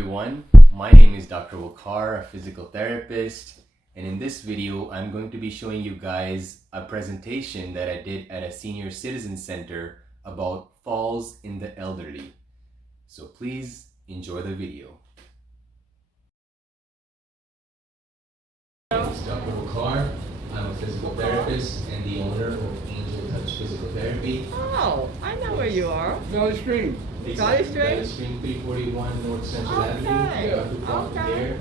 everyone, my name is Dr. Wakar, a physical therapist, and in this video I'm going to be showing you guys a presentation that I did at a senior citizen center about falls in the elderly. So please enjoy the video. My name is Dr. Wakar. I'm a physical therapist and the owner of Angel Touch Physical Therapy. Oh, I know where you are. Valley Stream. Valley Stream? Valley Stream, 341 North Central Okay. Avenue. Not too far from Okay. here.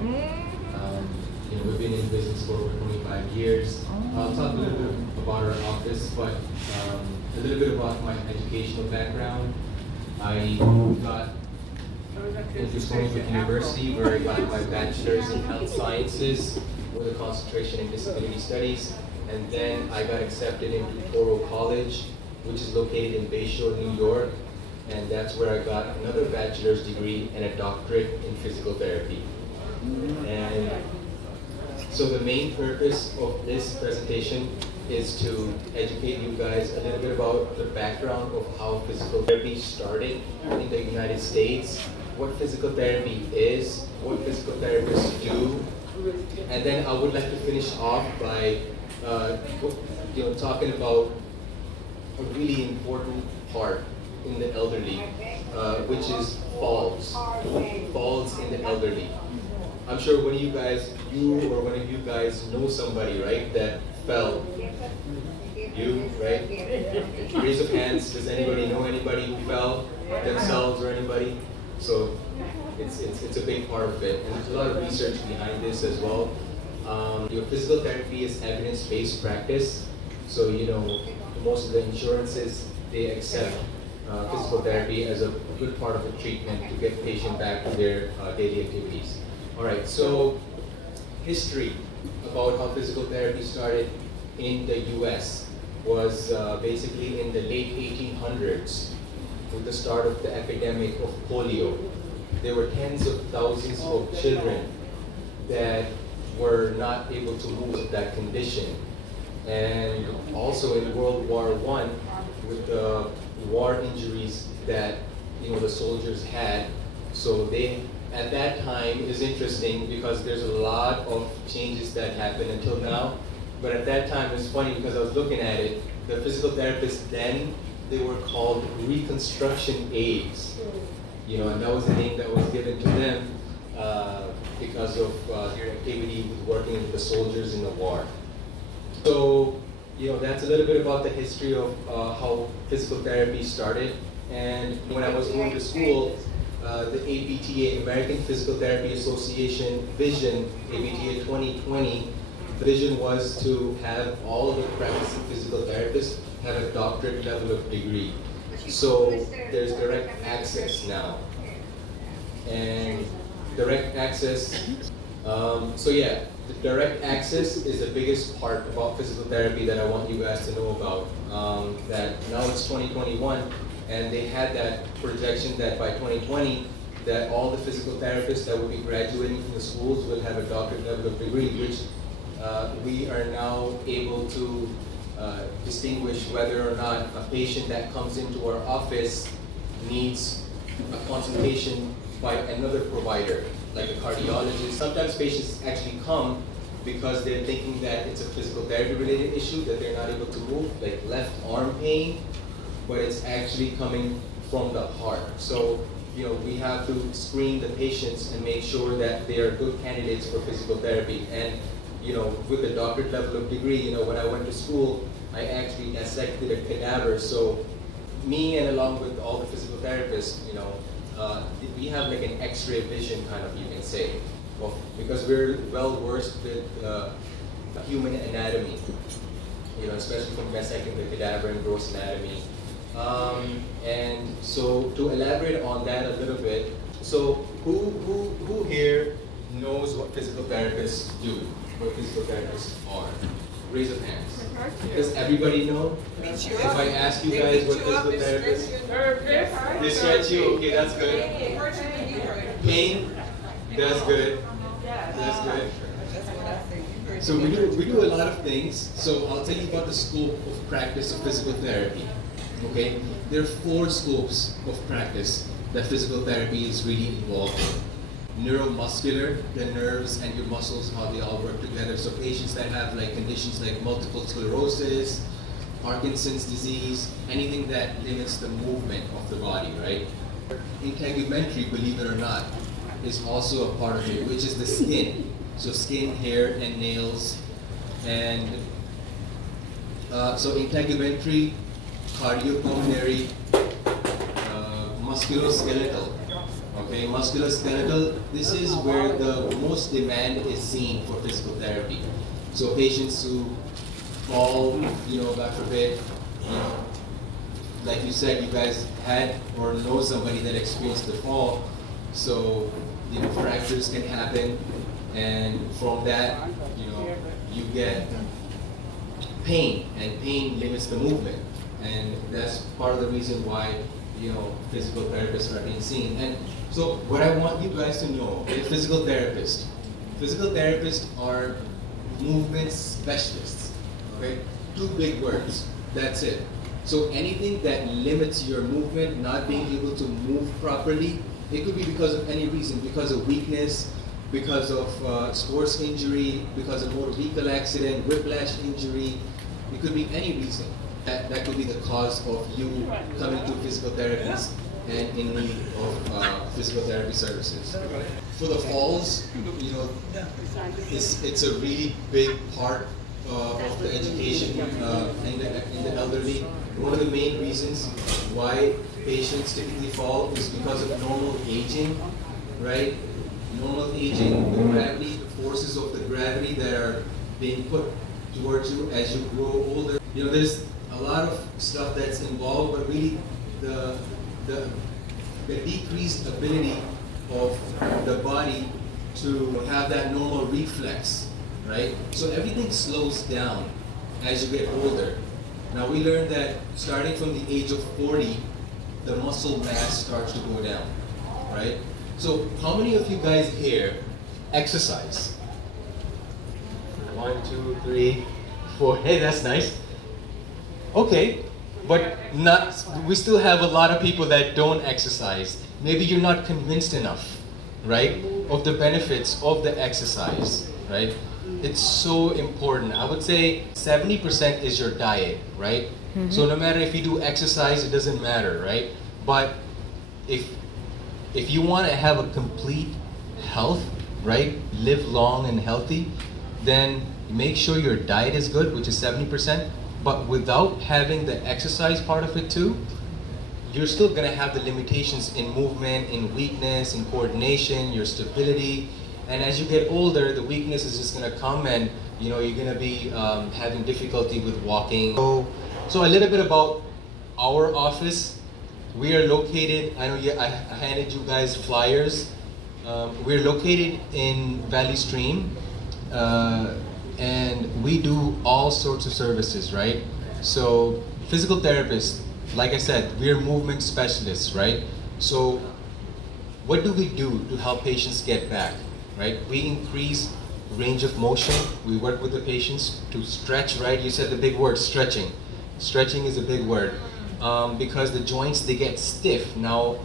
We've been in business for over 25 years. I'll talk a little bit about our office, but a little bit about my educational background. I got into Stony University where I got my bachelor's in health sciences with a concentration in disability studies, and then I got accepted into Toro College, which is located in Bayshore, New York, and that's where I got another bachelor's degree and a doctorate in physical therapy. And so the main purpose of this presentation is to educate you guys a little bit about the background of how physical therapy started in the United States, what physical therapy is, what physical therapists do, and then I would like to finish off by talking about a really important part in the elderly, which is falls. Falls in the elderly. I'm sure one of you guys know somebody, right, that fell. You, right? Raise of hands. Does anybody know anybody who fell themselves or anybody? So it's a big part of it, and there's a lot of research behind this as well. Physical therapy is evidence-based practice, so most of the insurances, they accept physical therapy as a good part of the treatment to get the patient back to their daily activities. All right, so history about how physical therapy started in the US was basically in the late 1800s with the start of the epidemic of polio. There were tens of thousands of children that were not able to move with that condition. And also in World War I, with the war injuries that the soldiers had, so they at that time is interesting because there's a lot of changes that happened until now. But at that time it's funny because I was looking at it, the physical therapists then, they were called reconstruction aides. And that was the name that was given to them because of their activity with working with the soldiers in the war. So, that's a little bit about the history of how physical therapy started. And when I was going to school, the APTA, American Physical Therapy Association vision, APTA 2020, the vision was to have all of the practicing physical therapists have a doctorate level of degree. So there's direct access now. And direct access, the direct access is the biggest part about physical therapy that I want you guys to know about. That now it's 2021, and they had that projection that by 2020, that all the physical therapists that will be graduating from the schools will have a doctorate level of degree, which we are now able to distinguish whether or not a patient that comes into our office needs a consultation by another provider, like a cardiologist. Sometimes patients actually come because they're thinking that it's a physical therapy related issue, that they're not able to move, like left arm pain, but it's actually coming from the heart. So, we have to screen the patients and make sure that they are good candidates for physical therapy. And, with the doctorate level of degree, when I went to school, I actually dissected a cadaver. So me and along with all the physical therapists, we have like an X-ray vision kind of, you can say, because we're well versed with human anatomy, especially from dissecting the cadaver and gross anatomy. And so to elaborate on that a little bit, so who here knows what physical therapists do, what physical therapists are? Raise of hands. Does everybody know? If I ask you guys what physical therapists, they stretch you. Okay, that's good. Pain, that's good. That's good. So we do a lot of things. So I'll tell you about the scope of practice of physical therapy. Okay, there are 4 scopes of practice that physical therapy is really involved in. neuromuscular, the nerves and your muscles, how they all work together. So patients that have like conditions like multiple sclerosis, Parkinson's disease, anything that limits the movement of the body, right? Integumentary, believe it or not, is also a part of it, which is the skin. So skin, hair, and nails. And so integumentary, cardiopulmonary, musculoskeletal. Okay, musculoskeletal, this is where the most demand is seen for physical therapy. So patients who fall, God forbid, like you said, you guys had or know somebody that experienced the fall, so fractures can happen, and from that, you get pain, and pain limits the movement, and that's part of the reason why physical therapists are being seen. And so what I want you guys to know is physical therapists are movement specialists. Okay, two big words. That's it. So anything that limits your movement, not being able to move properly, it could be because of any reason, because of weakness, because of sports injury, because of motor vehicle accident, whiplash injury. It could be any reason. That could be the cause of you coming to physical therapists and in need of physical therapy services. For the falls, it's a really big part of the education in the elderly. One of the main reasons why patients typically fall is because of normal aging, right? Normal aging, the gravity, the forces of the gravity that are being put towards you as you grow older. There's a lot of stuff that's involved, but really the decreased ability of the body to have that normal reflex, right? So everything slows down as you get older. Now we learned that starting from the age of 40, the muscle mass starts to go down, right? So how many of you guys here exercise? 1, 2, 3, 4. Hey, that's nice. Okay, but we still have a lot of people that don't exercise. Maybe you're not convinced enough, right, of the benefits of the exercise, right? It's so important. I would say 70% is your diet, right? Mm-hmm. So no matter if you do exercise, it doesn't matter, right? But if you want to have a complete health, right, live long and healthy, then make sure your diet is good, which is 70%. But without having the exercise part of it too, you're still gonna have the limitations in movement, in weakness, in coordination, your stability. And as you get older, the weakness is just gonna come, and you're gonna be having difficulty with walking. So a little bit about our office. We are located, I handed you guys flyers. We're located in Valley Stream. And we do all sorts of services, right? So physical therapists, like I said, we're movement specialists, right? So what do we do to help patients get back, right? We increase range of motion. We work with the patients to stretch, right? You said the big word, stretching. Stretching is a big word because the joints, they get stiff. Now,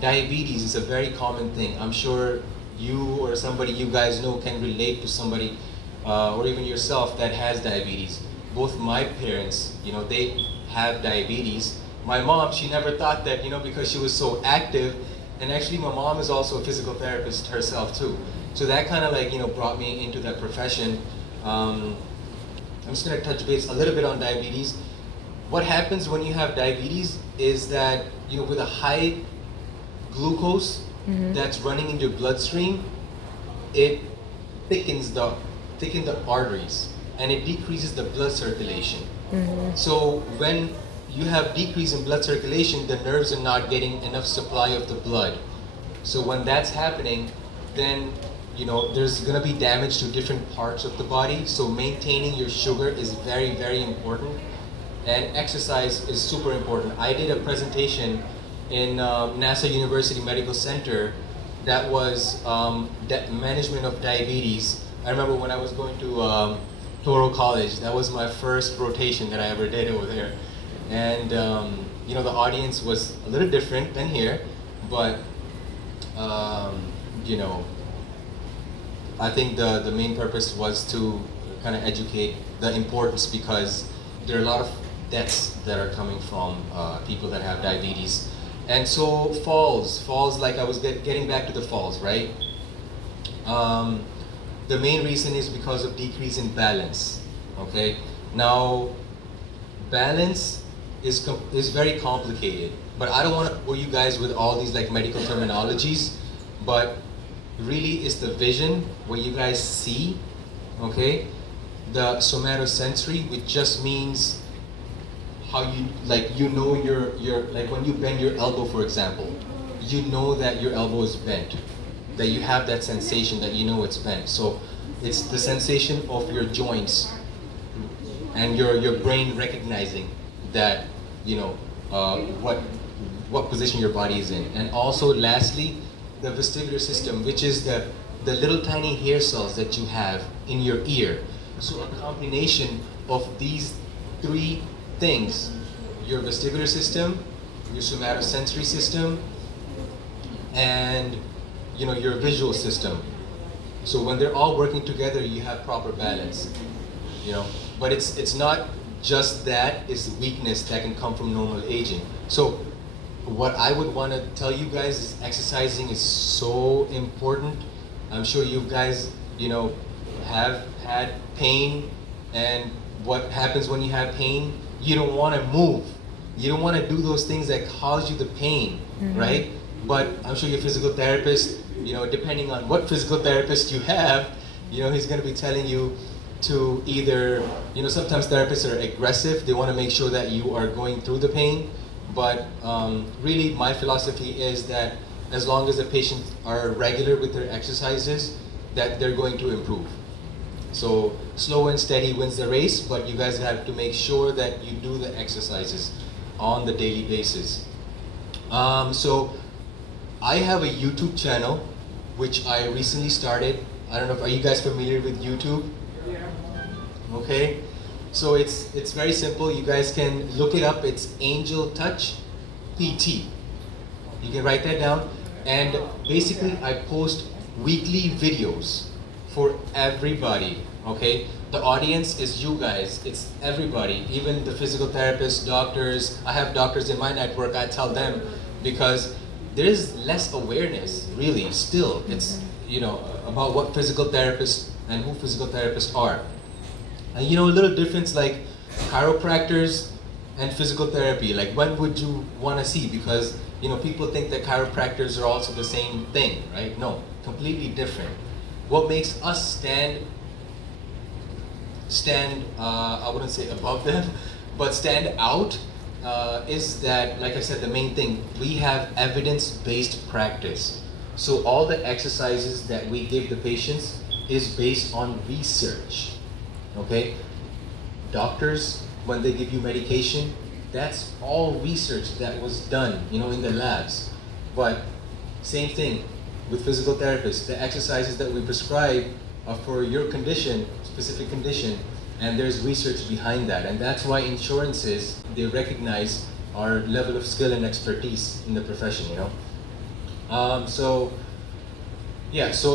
diabetes is a very common thing. I'm sure you or somebody you guys know can relate to somebody or even yourself that has diabetes. Both my parents, they have diabetes. My mom, she never thought that, because she was so active, and actually my mom is also a physical therapist herself too. So that kind of brought me into that profession. I'm just gonna touch base a little bit on diabetes. What happens when you have diabetes is that, with a high glucose that's running in your bloodstream, it thickens the arteries, and it decreases the blood circulation. So when you have decrease in blood circulation, the nerves are not getting enough supply of the blood. So when that's happening, then there's gonna be damage to different parts of the body. So maintaining your sugar is very, very important, and exercise is super important. I did a presentation in NASA University Medical Center that was management of diabetes. I remember when I was going to Toro College, that was my first rotation that I ever did over there. And the audience was a little different than here, but you know, I think the main purpose was to kind of educate the importance, because there are a lot of deaths that are coming from people that have diabetes. And so falls, like I was getting back to the falls, right? The main reason is because of decrease in balance, okay? Now, balance is very complicated, but I don't want to bore you guys with all these like medical terminologies, but really it's the vision, what you guys see, okay? The somatosensory, which just means how you, like, you know your like when you bend your elbow, for example, you know that your elbow is bent, that you have that sensation that you know it's bent. So it's the sensation of your joints and your brain recognizing that, you know, what position your body is in. And also lastly, the vestibular system, which is the little tiny hair cells that you have in your ear. So a combination of these three things, your vestibular system, your somatosensory system, and, you know, your visual system. So when they're all working together, you have proper balance, you know. But it's not just that, it's weakness that can come from normal aging. So what I would want to tell you guys is exercising is so important. I'm sure you guys, you know, have had pain, and what happens when you have pain? You don't want to move. You don't want to do those things that cause you the pain, right? But I'm sure your physical therapist, you know, depending on what physical therapist you have, you know, he's going to be telling you to either, you know, sometimes therapists are aggressive. They want to make sure that you are going through the pain. But really, my philosophy is that as long as the patients are regular with their exercises, that they're going to improve. So slow and steady wins the race, but you guys have to make sure that you do the exercises on the daily basis. So I have a YouTube channel, which I recently started. I don't know, are you guys familiar with YouTube? Yeah. Okay, so it's very simple. You guys can look it up. It's Angel Touch PT. You can write that down. And basically, I post weekly videos for everybody. Okay, the audience is you guys. It's everybody, even the physical therapists, doctors. I have doctors in my network. I tell them, because there is less awareness, really. Still, it's, you know, about what physical therapists and who physical therapists are. And, you know, a little difference, like chiropractors and physical therapy. Like, when would you want to see? Because, you know, people think that chiropractors are also the same thing, right? No, completely different. What makes us stand, I wouldn't say above them, but stand out, is that, like I said, the main thing, we have evidence-based practice. So all the exercises that we give the patients is based on research, okay? Doctors, when they give you medication, that's all research that was done, you know, in the labs. But same thing with physical therapists. The exercises that we prescribe are for your condition, specific condition, and there's research behind that. And that's why insurances, they recognize our level of skill and expertise in the profession, you know. So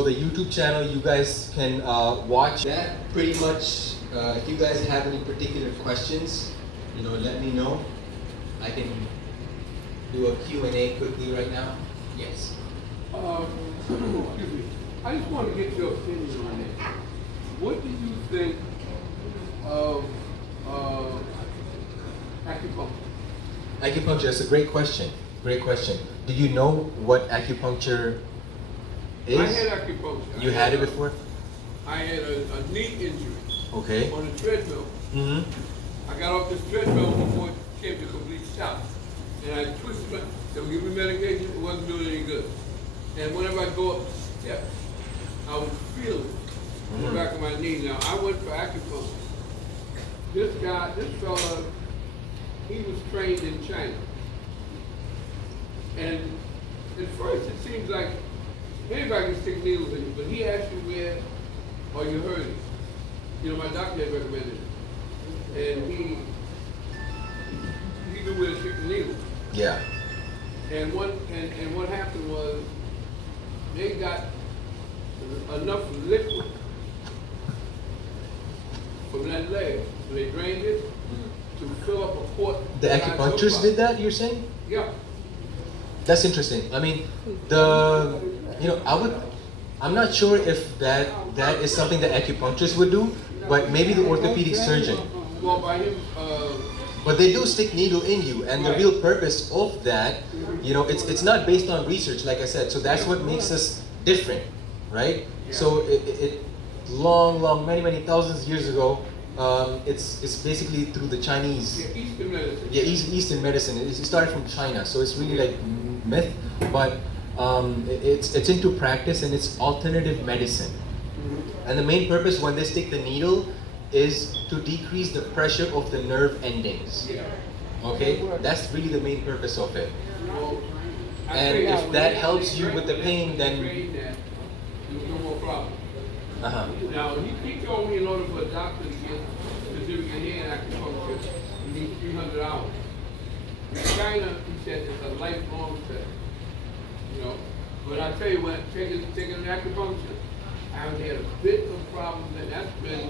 the YouTube channel, you guys can watch that pretty much. If you guys have any particular questions, you know, let me know. I can do a Q&A quickly right now. Yes. Excuse me. I just want to get your opinion on it. What do you think of acupuncture? Acupuncture, that's a great question. Great question. Do you know what acupuncture is? I had acupuncture. You had it before? I had a knee injury. Okay. On a treadmill. Mm-hmm. I got off this treadmill before it came to complete stop. And I twisted my, they would give me medication, it wasn't doing any good. And whenever I go up the steps, I would feel it in the back of my knee. Now, I went for acupuncture. This fella, he was trained in China. And at first it seems like anybody can stick needles in you, but he asked you where are you hurting? You know, my doctor had recommended it. And he knew where to stick the needle. Yeah. And what happened was they got enough liquid from that leg, so they drained it to fill up a quart. The acupuncturists did that, you're saying? Yeah. That's interesting. I mean, I'm not sure if that is something that acupuncturists would do, but maybe the orthopedic surgeon. Well, by him, But they do stick needle in you, and the Right. real purpose of that, it's not based on research, like I said. So that's what makes us different, right? So it many thousands of years ago, it's basically through the Chinese. yeah, Eastern medicine. Yeah, Eastern medicine. It started from China, so it's really like myth, but it's into practice and it's alternative medicine. And the main purpose when they stick the needle is to decrease the pressure of the nerve endings. Yeah. Okay, that's really the main purpose of it. Well, I And tell you, if when that they- helps they you drained with the that, pain, they then drained that, there was no more problem. uh-huh. Now, he told me in order for a doctor to get specific hand acupuncture, you need 300 hours. In China, he said it's a lifelong thing, But I tell you what, taking an acupuncture, I haven't had a bit of problem, and that's been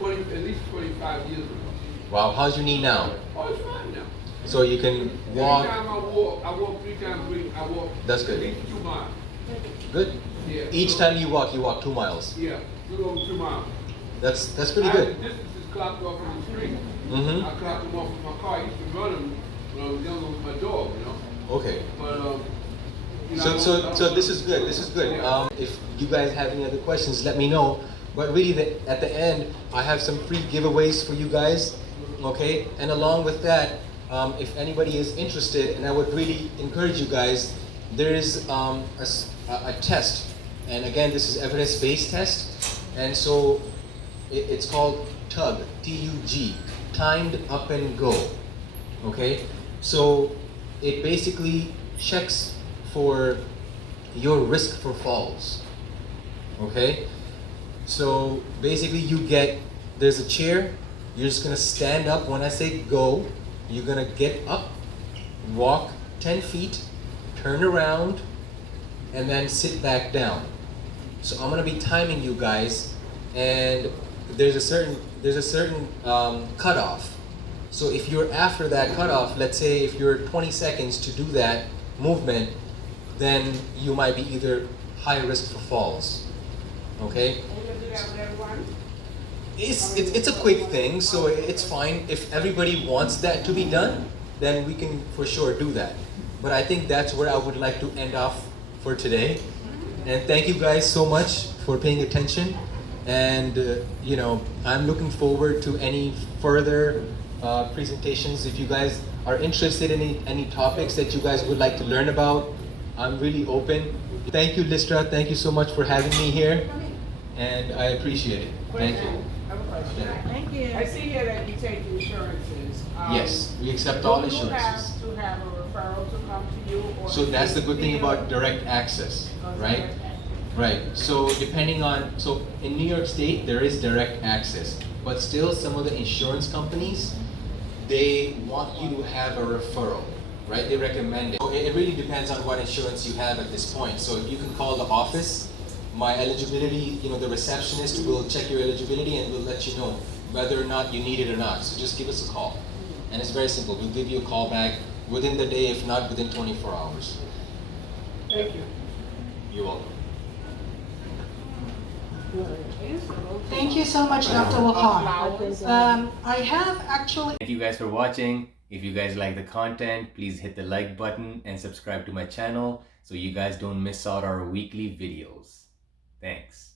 at least 25 years ago. Wow, how's your knee now? Oh, it's fine now. So you can walk. Every time I walk 3 times a week, I walk That's good. at least 2 miles. Good. Yeah. Each time you walk 2 miles. Yeah, a little over 2 miles. That's pretty I good. have the distances clocked off on the street. Mm-hmm. I clocked them off with my car. I used to run them when I was younger with my dog, Okay. But So this is good. This is good. If you guys have any other questions, let me know. But really, at the end, I have some free giveaways for you guys. Okay. And along with that, if anybody is interested, and I would really encourage you guys, there is a test, and again, this is evidence-based test, and so it's called TUG, T-U-G, timed up and go. Okay. So it basically checks for your risk for falls. Okay? So basically there's a chair, you're just gonna stand up when I say go, you're gonna get up, walk 10 feet, turn around, and then sit back down. So I'm gonna be timing you guys, and there's a certain cutoff. So if you're after that cutoff, let's say if you're 20 seconds to do that movement, then you might be either high risk for falls. Okay? It's a quick thing, so it's fine. If everybody wants that to be done, then we can for sure do that. But I think that's where I would like to end off for today. And thank you guys so much for paying attention. And I'm looking forward to any further presentations. If you guys are interested in any topics that you guys would like to learn about, I'm really open. Thank you, Listra. Thank you so much for having me here, and I appreciate it. Thank you. I have a question. Thank you. I see here that you take insurances. Yes, we accept all Do you insurances. have to have a referral to come to you? Or So that's the good thing about direct access, right? Right. So in New York State, there is direct access, but still some of the insurance companies, they want you to have a referral, right? They recommend it. So it really depends on what insurance you have at this point. So if you can call the office, my eligibility, the receptionist will check your eligibility and will let you know whether or not you need it or not. So just give us a call. And it's very simple. We'll give you a call back within the day, if not within 24 hours. Thank you. You're welcome. Thank you so much, Dr. Wakar. I have actually Thank you guys for watching. If you guys like the content, please hit the like button and subscribe to my channel so you guys don't miss out our weekly videos. Thanks.